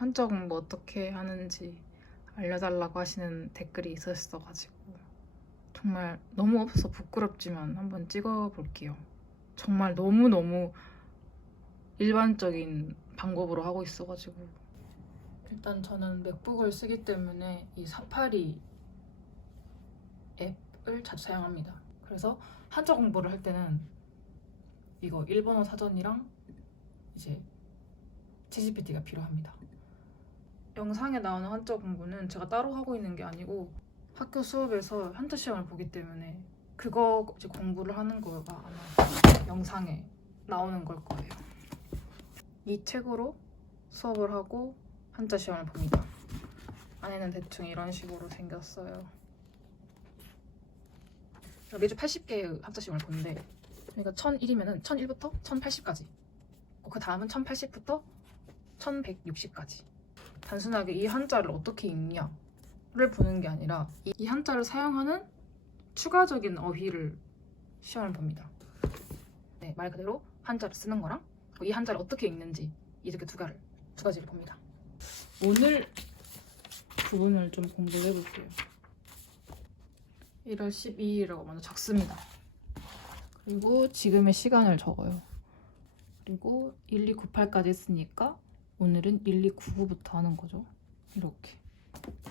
한자 공부 어떻게 하는지 알려달라고 하시는 댓글이 있었어가지고 정말 너무 없어서 부끄럽지만 한번 찍어볼게요. 정말 너무너무 일반적인 방법으로 하고 있어가지고 일단 저는 맥북을 쓰기 때문에 이 사파리 앱을 자주 사용합니다. 그래서 한자 공부를 할 때는 이거 일본어 사전이랑 이제 ChatGPT가 필요합니다. 영상에 나오는 한자 공부는 제가 따로 하고 있는 게 아니고 학교 수업에서 한자 시험을 보기 때문에 그거 이제 공부를 하는 거가 아마 영상에 나오는 걸 거예요. 이 책으로 수업을 하고 한자 시험을 봅니다. 안에는 대충 이런 식으로 생겼어요. 매주 80개의 한자 시험을 보는데 그러니까 1001이면은 1001부터 1080까지 그 다음은 1080부터 1160까지 단순하게 이 한자를 어떻게 읽냐를 보는 게 아니라 이- 이 한자를 사용하는 추가적인 어휘를 시험을 봅니다. 네, 말 그대로 한자를 쓰는 거랑 이 한자를 어떻게 읽는지 이렇게 두 가지를 두 가지를 봅니다. 오늘 부분을 좀 공부해 볼게요. 1월 12일이라고 먼저 적습니다. 그리고 지금의 시간을 적어요. 그리고 1298까지 했으니까 오늘은 1299부터 하는 거죠. 이렇게.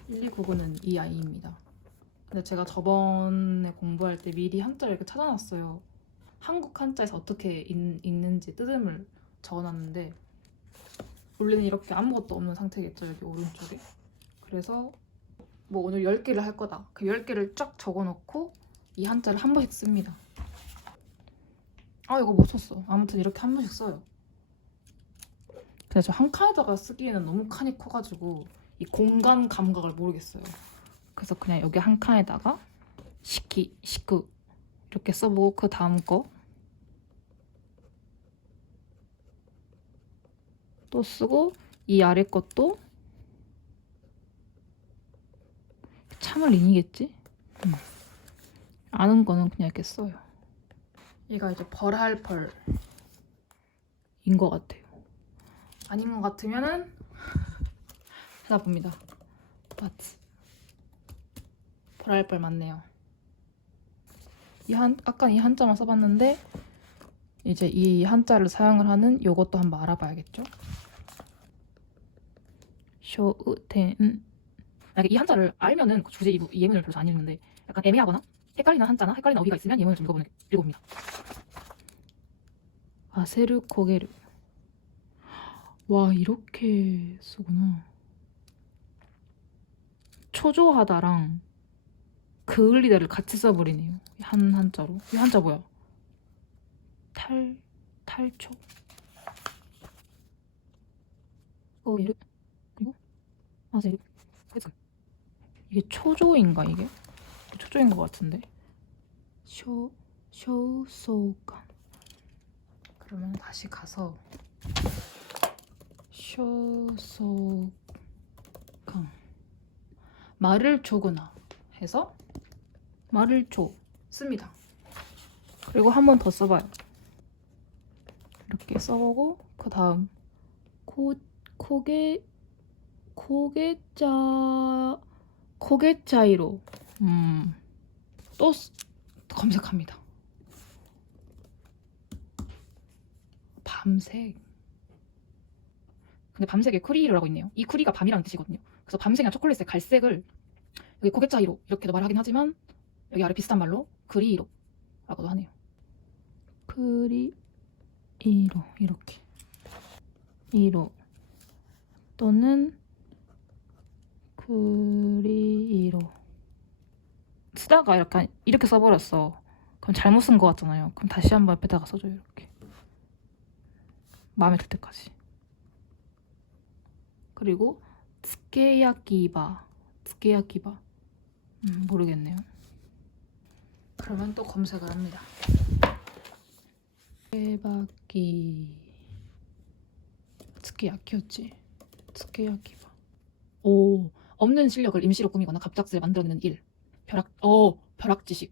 1299는 이 아이입니다. 근데 제가 저번에 공부할 때 미리 한자를 이렇게 찾아놨어요. 한국 한자에서 어떻게 읽, 읽는지 뜨듬을 적어놨는데 원래는 이렇게 아무것도 없는 상태겠죠 여기 오른쪽에 그래서 뭐 오늘 10개를 할 거다 그 10개를 쫙 적어놓고 이 한자를 한 번씩 씁니다 아 이거 못 썼어 아무튼 이렇게 한 번씩 써요 근데 저 한 칸에다가 쓰기에는 너무 칸이 커가지고 이 공간 감각을 모르겠어요 그래서 그냥 여기 한 칸에다가 시키, 시크 이렇게 써보고 그 다음 거 또 쓰고 이 아래 것도 참을 인이겠지? 음. 아는 거는 그냥 이렇게 써요. 얘가 이제 벌할 벌인 것 같아요. 아닌 것 같으면은 찾아봅니다. 맞지? 벌할 벌 맞네요. 이 한, 아까 이 한자만 써봤는데 이제 이 한자를 사용을 하는 요것도 한번 알아봐야겠죠? 쇼우텐 이 한자를 알면은 이, 이 예문을 별로 안 읽는데 약간 애매하거나 헷갈리는 한자나 헷갈리는 어휘가 있으면 예문을 좀 읽어보는, 읽어봅니다. 아세르 코게르 와 이렇게 쓰구나. 초조하다랑 그을리다를 같이 써버리네요. 한 한자로. 이 한자 뭐야? 탈 탈초. 어 이르 그리고 아세르 그래서 이게 초조인가 이게? 초조인 것 같은데. 쇼 쇼소감. 그러면 다시 가서 쇼소감 말을 조거나 해서 말을 줘 씁니다. 그리고 한 번 더 써봐요. 이렇게 써보고 그 다음 코 코게 코게자 코게자이로 음 또 검색합니다. 밤색 근데 밤색에 쿠리라고 있네요. 이 쿠리가 밤이라는 뜻이거든요. 그래서 밤색이나 초콜릿색 갈색을 여기 고개자이로 이렇게도 말하긴 하지만 여기 아래 비슷한 말로 그리이로라고도 하네요. 그리이로 이렇게 이로 또는 그리이로 쓰다가 약간 이렇게 써버렸어. 그럼 잘못 쓴 것 같잖아요. 그럼 다시 한번 옆에다가 써줘요 이렇게 마음에 들 때까지. 그리고 스케야키바 스케야키바 음, 모르겠네요. 그러면 또 검색을 합니다. 스케바키 스케야키였지. 스케야키바. 오 없는 실력을 임시로 꾸미거나 갑작스레 만들어내는 일. 벼락 어 벼락 지식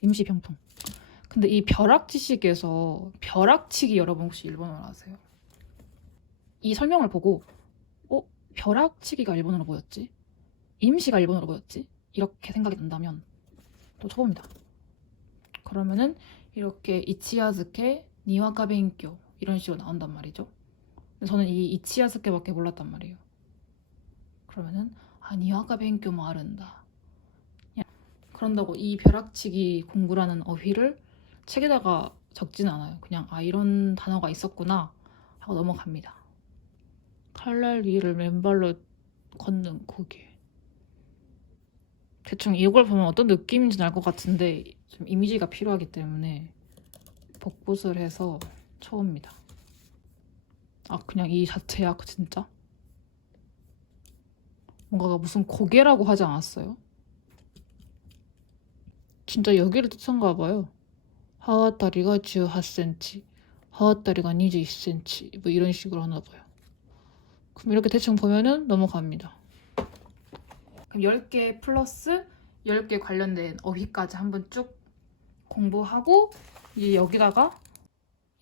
임시 병통. 근데 이 벼락 지식에서 벼락치기 여러분 혹시 일본어로 아세요? 이 설명을 보고 어 벼락치기가 일본어로 뭐였지? 임시가 일본어로 뭐였지? 이렇게 생각이 난다면 또 쳐봅니다. 그러면은 이렇게 이치야즈케 니와카 벤교 이런 식으로 나온단 말이죠. 저는 이 이치야즈케밖에 몰랐단 말이에요. 그러면은 아 니와카 벤교 뭐 그런다고 이 벼락치기 공부라는 어휘를 책에다가 적지는 않아요. 그냥 아 이런 단어가 있었구나 하고 넘어갑니다. 칼날 위를 맨발로 걷는 고개. 대충 이걸 보면 어떤 느낌인지 알 것 같은데 좀 이미지가 필요하기 때문에 복붙을 해서 쳐옵니다. 아 그냥 이 자체야 그 진짜? 뭔가가 무슨 고개라고 하지 않았어요? 진짜 여기를 뜻한가 봐요. 하와다리가 18cm, 하와다리가 21cm 뭐 이런 식으로 하나 봐요. 그럼 이렇게 대충 보면은 넘어갑니다. 그럼 10개 플러스 10개 관련된 어휘까지 한번 쭉 공부하고 이제 여기다가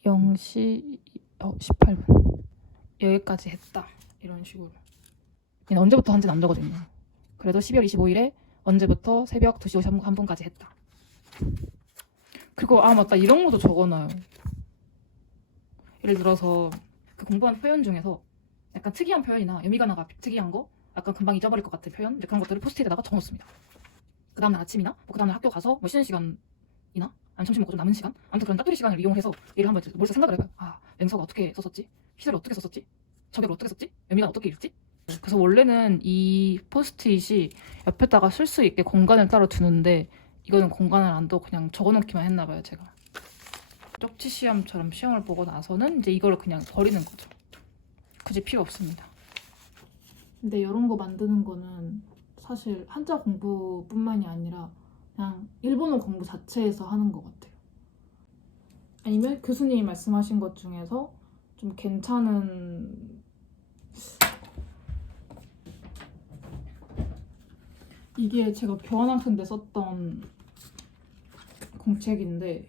0시 어, 18분. 여기까지 했다. 이런 식으로. 언제부터 한지는 안 적어져 있네요. 그래도 12월 25일에 언제부터 새벽 2시 51분까지 했다. 그리고 아 맞다. 이런 것도 적어놔요. 예를 들어서 그 공부한 표현 중에서 약간 특이한 표현이나 의미가 나가 특이한 거? 약간 금방 잊어버릴 것 같은 표현? 그런 것들을 포스트잇에다가 적어놓습니다. 그 다음날 아침이나 뭐 그 다음날 학교 가서 뭐 쉬는 시간이나 아니 점심 먹고 좀 남은 시간? 아무튼 그런 따뚜리 시간을 이용해서 얘를 한번 머릿속에 생각을 해봐요? 아 맹서가 어떻게 썼었지? 시설을 어떻게 썼었지? 저격을 어떻게 썼지? 의미가 어떻게 읽지? 그래서 원래는 이 포스트잇이 옆에다가 쓸 수 있게 공간을 따로 두는데 이거는 공간을 안 두고 그냥 적어놓기만 했나 봐요 제가. 쪽지 시험처럼 시험을 보고 나서는 이제 이거를 그냥 버리는 거죠 굳이 필요 없습니다 근데 이런 거 만드는 거는 사실 한자 공부뿐만이 아니라 그냥 일본어 공부 자체에서 하는 것 같아요. 아니면 교수님이 말씀하신 것 중에서 좀 괜찮은 이게 제가 교환학생 때 썼던 공책인데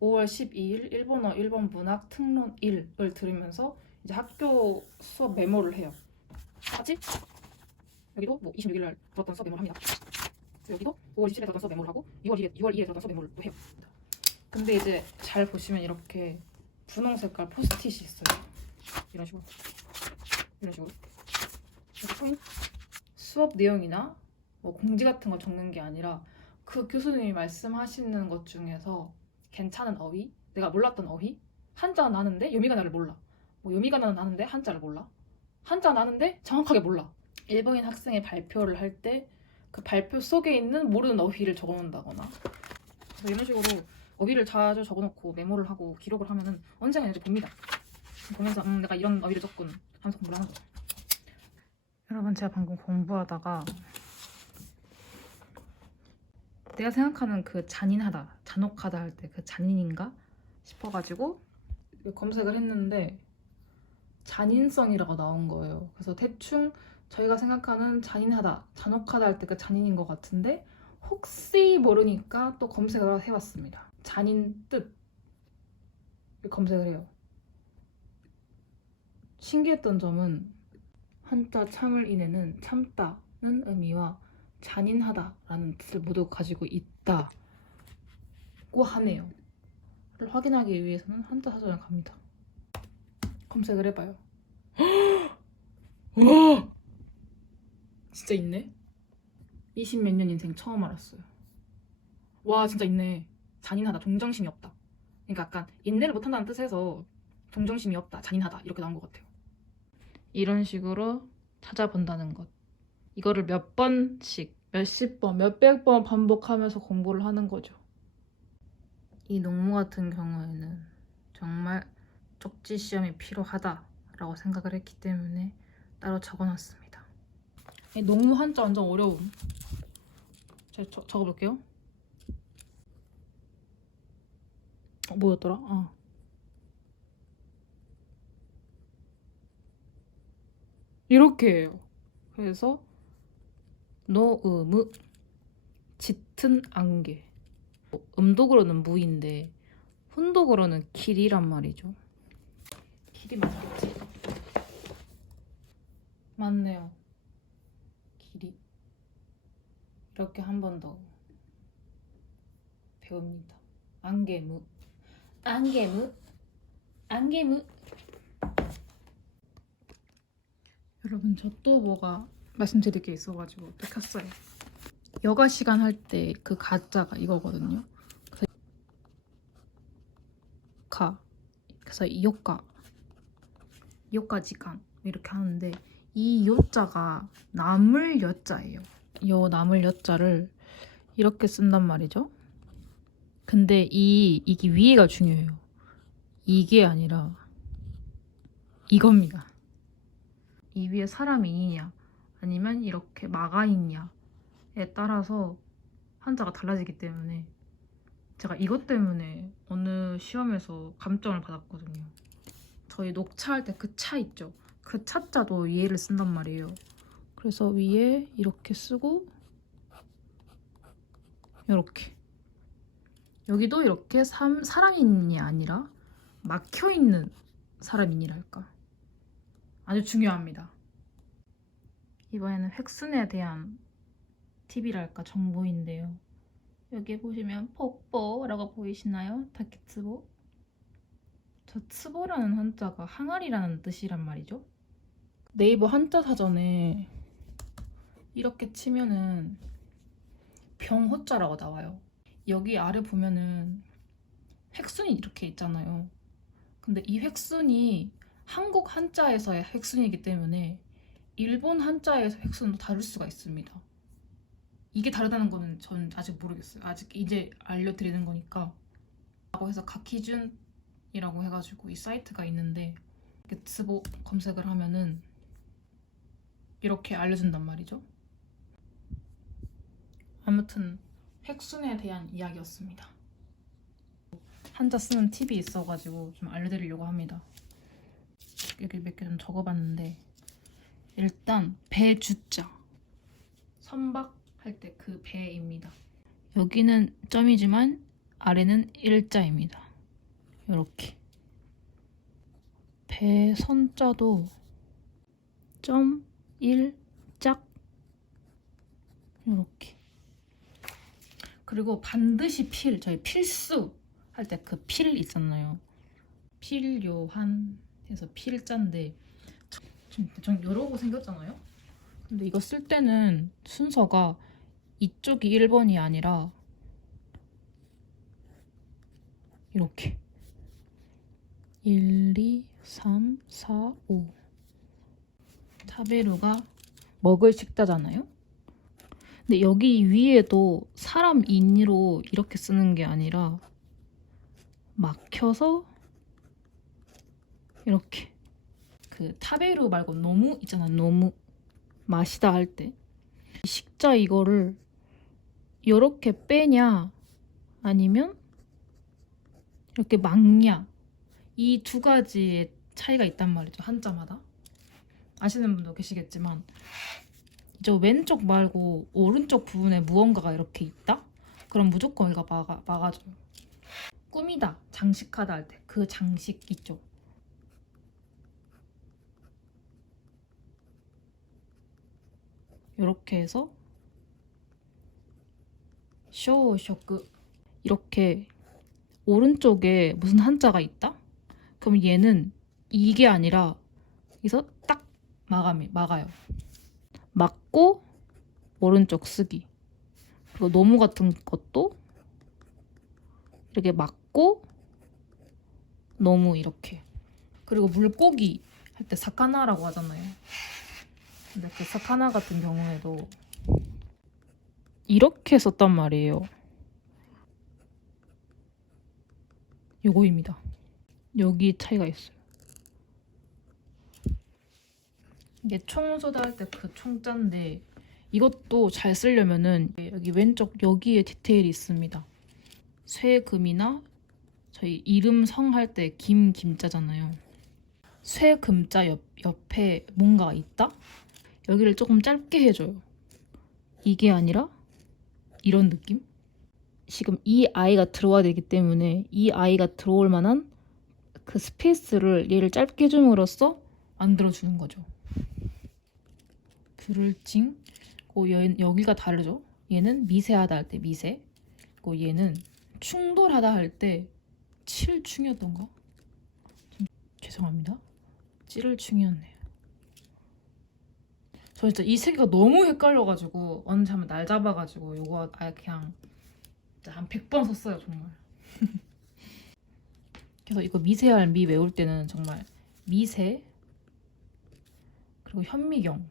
5월 12일 일본어 1번 문학 특론 1을 들으면서 이제 학교 수업 메모를 해요. 하지? 여기도 뭐 26일 날 들었던 수업 메모를 합니다. 여기도 5월 27일에 들었던 수업 메모를 하고 6월 2일, 6월 2일에 들었던 수업 메모를 또 해요. 근데 이제 잘 보시면 이렇게 분홍 색깔 포스트잇이 있어요. 이런 식으로. 이런 식으로. 수업 내용이나 뭐 공지 같은 거 적는 게 아니라 그 교수님이 말씀하시는 것 중에서 괜찮은 어휘, 내가 몰랐던 어휘, 한자 나는데 요미가 나를 몰라. 뭐 요미가 나는 나는데 한자를 몰라. 한자 나는데 정확하게 몰라. 일본인 학생의 발표를 할 때 그 발표 속에 있는 모르는 어휘를 적어놓는다거나 그래서 이런 식으로 어휘를 자주 적어놓고 메모를 하고 기록을 하면은 언젠가 이제 봅니다. 보면서 음 내가 이런 어휘를 적군 하면서 공부를 하는 거죠. 여러분 제가 방금 공부하다가 내가 생각하는 그 잔인하다, 잔혹하다 할 때 그 잔인인가 싶어가지고 검색을 했는데 잔인성이라고 나온 거예요. 그래서 대충 저희가 생각하는 잔인하다, 잔혹하다 할 때 그 잔인인 것 같은데 혹시 모르니까 또 검색을 해봤습니다. 잔인 뜻 검색을 해요. 신기했던 점은 한자 참을 인에는 참다는 의미와 잔인하다라는 뜻을 모두 가지고 있다고 하네요. 를 확인하기 위해서는 한자 사전을 갑니다. 검색을 해봐요. 와! 진짜 있네. 20 몇 년 인생 처음 알았어요. 와 진짜 있네. 잔인하다. 동정심이 없다. 그러니까 약간 인내를 못한다는 뜻에서 동정심이 없다. 잔인하다. 이렇게 나온 것 같아요. 이런 식으로 찾아본다는 것. 이거를 몇 번씩, 몇십 번, 몇백 번 반복하면서 공부를 하는 거죠. 이 농무 같은 경우에는 정말 쪽지 시험이 필요하다라고 생각을 했기 때문에 따로 적어놨습니다. 이 농무 한자 완전 어려움. 제가 저, 적어볼게요. 어, 뭐였더라? 아. 이렇게 해요. 그래서 노음의 짙은 안개. 음독으로는 무인데 훈독으로는 길이란 말이죠. 길이 맞겠지? 맞네요. 길이. 이렇게 한 번 더 배웁니다. 안개무. 안개무. 안개무. 여러분 저 또 뭐가 말씀드릴 게 있어가지고 또 켰어요. 여가 시간 할 때 그 가짜가 이거거든요. 그래서 가 그래서 이 요가 요가 지간 이렇게 하는데 이 요자가 나물 여자예요. 요 나물 여자를 이렇게 쓴단 말이죠. 근데 이 이게 위에가 중요해요. 이게 아니라 이겁니다. 이 위에 사람이 있냐 아니면 이렇게 마가 있냐에 따라서 한자가 달라지기 때문에 제가 이것 때문에 어느 시험에서 감점을 받았거든요. 저희 녹차할 때 그 차 있죠. 그 차자도 위에를 쓴단 말이에요. 그래서 위에 이렇게 쓰고 이렇게 여기도 이렇게 삼, 사람인이 아니라 막혀 있는 사람인이랄까 아주 중요합니다. 이번에는 획순에 대한 팁이랄까 정보인데요. 여기 보시면 폭보라고 보이시나요? 다키츠보 저 츠보라는 한자가 항아리라는 뜻이란 말이죠. 네이버 한자 사전에 이렇게 치면은 병호자라고 나와요. 여기 아래 보면은 획순이 이렇게 있잖아요. 근데 이 획순이 한국 한자에서의 획순이기 때문에 일본 한자에서 획순도 다를 수가 있습니다. 이게 다르다는 거는 전 아직 모르겠어요. 아직 이제 알려드리는 거니까. 라고 해서 가키준 이라고 해가지고 이 사이트가 있는데 이렇게 츠보 검색을 하면은 이렇게 알려준단 말이죠. 아무튼 획순에 대한 이야기였습니다. 한자 쓰는 팁이 있어가지고 좀 알려드리려고 합니다. 여기 몇 개 좀 적어봤는데 일단 배주자 선박할 때 그 배입니다. 여기는 점이지만 아래는 일자입니다. 이렇게. 배 선자도 점, 일, 짝. 이렇게. 그리고 반드시 필 저희 필수 할 때 그 필 있었나요? 필요한 해서 필자인데 좀, 좀 여러 거 생겼잖아요? 근데 이거 쓸 때는 순서가 이쪽이 1번이 아니라 이렇게 1, 2, 3, 4, 5 타베루가 먹을 식자잖아요? 근데 여기 위에도 사람 인으로 이렇게 쓰는 게 아니라 막혀서 이렇게. 그 타베루 말고 너무 있잖아 너무. 마시다 할 때. 식자 이거를 이렇게 빼냐 아니면 이렇게 막냐 이 두 가지의 차이가 있단 말이죠 한자마다 아시는 분도 계시겠지만 저 왼쪽 말고 오른쪽 부분에 무언가가 이렇게 있다? 그럼 무조건 이거 막아, 막아줘요 꾸미다 장식하다 할 때 그 장식 있죠 이렇게 해서 쇼쇼크 이렇게 오른쪽에 무슨 한자가 있다? 그럼 얘는 이게 아니라 여기서 딱 마감이 막아요. 막고 오른쪽 쓰기. 그리고 노무 같은 것도 이렇게 막고 노무 이렇게. 그리고 물고기 할 때 사카나라고 하잖아요. 근데 그 사카나 같은 경우에도 이렇게 썼단 말이에요. 요거입니다. 여기 차이가 있어요. 이게 총 소다 할 때 그 총자인데 이것도 잘 쓰려면은 여기 왼쪽 여기에 디테일이 있습니다. 쇠금이나 저희 이름 성 할 때 김 김자잖아요. 쇠금자 옆, 옆에 뭔가 있다? 여기를 조금 짧게 해줘요. 이게 아니라 이런 느낌? 지금 이 아이가 들어와야 되기 때문에 이 아이가 들어올 만한 그 스페이스를 얘를 짧게 줌으로써 만들어주는 거죠. 그을징. 그 얘, 여기가 다르죠. 얘는 미세하다 할 때 미세. 그 얘는 충돌하다 할 때 칠충이었던가? 좀 죄송합니다. 찌를충이었네요. 저 진짜 이 세 개가 너무 헷갈려가지고 언제 한번 날 잡아가지고 이거 아예 그냥 한 100번 썼어요 정말. 그래서 이거 미세할 미 외울 때는 정말 미세 그리고 현미경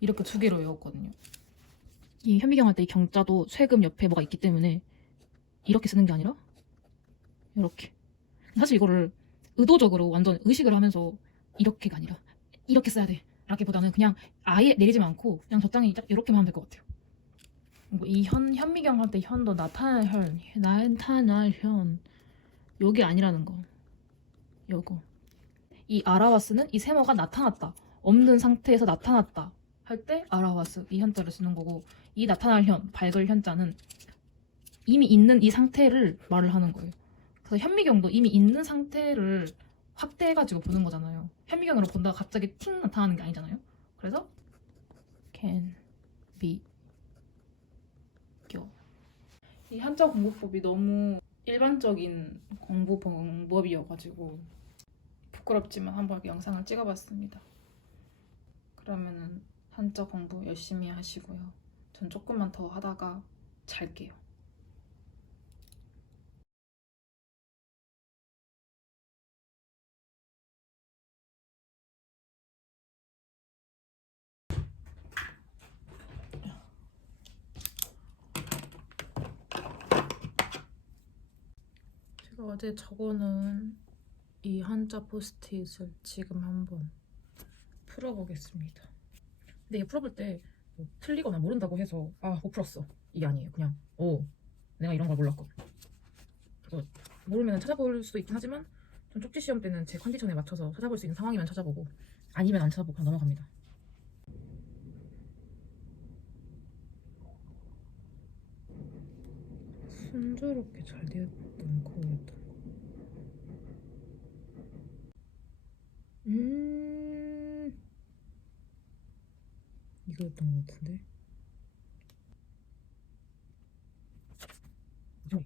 이렇게 두 개로 외웠거든요. 이 현미경 할 때 이 경자도 쇠금 옆에 뭐가 있기 때문에 이렇게 쓰는 게 아니라 이렇게. 사실 이거를 의도적으로 완전 의식을 하면서 이렇게가 아니라 이렇게 써야 돼. 라기보다는 그냥 아예 내리지 않고 그냥 적당히 딱 이렇게만 하면 될 것 같아요. 뭐 이 현, 현미경 할 때 현도 나타날 현, 나타날 현 여기 아니라는 거. 요거. 이 아라와스는 이 세모가 나타났다. 없는 상태에서 나타났다. 할 때 아라와스 이 현자를 쓰는 거고 이 나타날 현, 밝을 현자는 이미 있는 이 상태를 말을 하는 거예요. 그래서 현미경도 이미 있는 상태를 확대해가지고 보는 거잖아요. 현미경으로 본다가 갑자기 팅 나타나는 게 아니잖아요. 그래서 can be 교. 이 한자 공부법이 너무 일반적인 공부 방법이어가지고 부끄럽지만 한번 영상을 찍어봤습니다. 그러면은 한자 공부 열심히 하시고요. 전 조금만 더 하다가 잘게요. 어제 적어놓은 이 한자 포스트잇을 지금 한번 풀어보겠습니다. 근데 이거 풀어볼 때 뭐 틀리거나 모른다고 해서 아 못 풀었어 이게 아니에요. 그냥 오 내가 이런 걸 몰랐거든. 그래서 모르면 찾아볼 수도 있긴 하지만 전 쪽지 시험 때는 제 컨디션에 맞춰서 찾아볼 수 있는 상황이면 찾아보고 아니면 안 찾아보고 그냥 넘어갑니다. 순조롭게 잘 되었던 거. 음 이거였던 것 같은데. 이상해.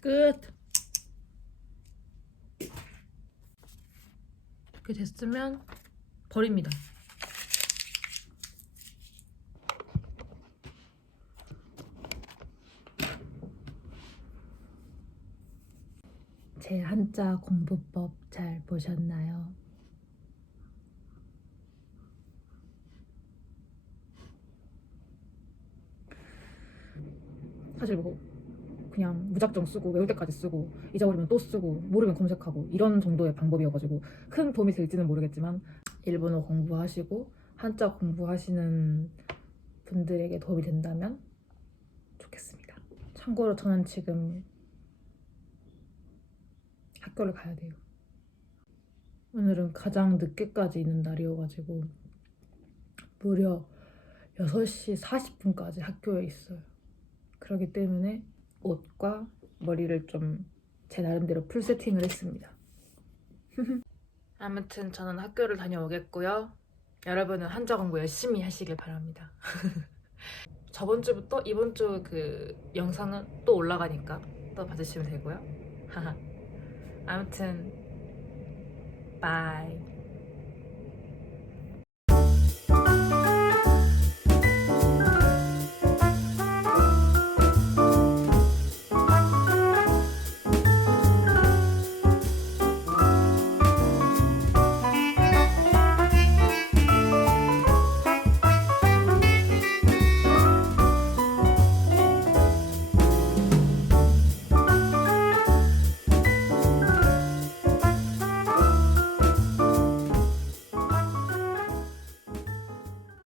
끝. 이렇게 됐으면 버립니다. 제 한자 공부법 잘 보셨나요? 사실 뭐 그냥 무작정 쓰고 외울 때까지 쓰고 잊어버리면 또 쓰고 모르면 검색하고 이런 정도의 방법이어가지고 큰 도움이 될지는 모르겠지만 일본어 공부하시고 한자 공부하시는 분들에게 도움이 된다면 좋겠습니다. 참고로 저는 지금 학교를 가야 돼요. 오늘은 가장 늦게까지 있는 날이어가지고 무려 6시 40분까지 학교에 있어요. 그렇기 때문에 옷과 머리를 좀 제 나름대로 풀 세팅을 했습니다. 아무튼 저는 학교를 다녀오겠고요. 여러분은 한자 공부 열심히 하시길 바랍니다. 저번 주부터 이번 주 그 영상은 또 올라가니까 또 봐주시면 되고요. 아무튼 바이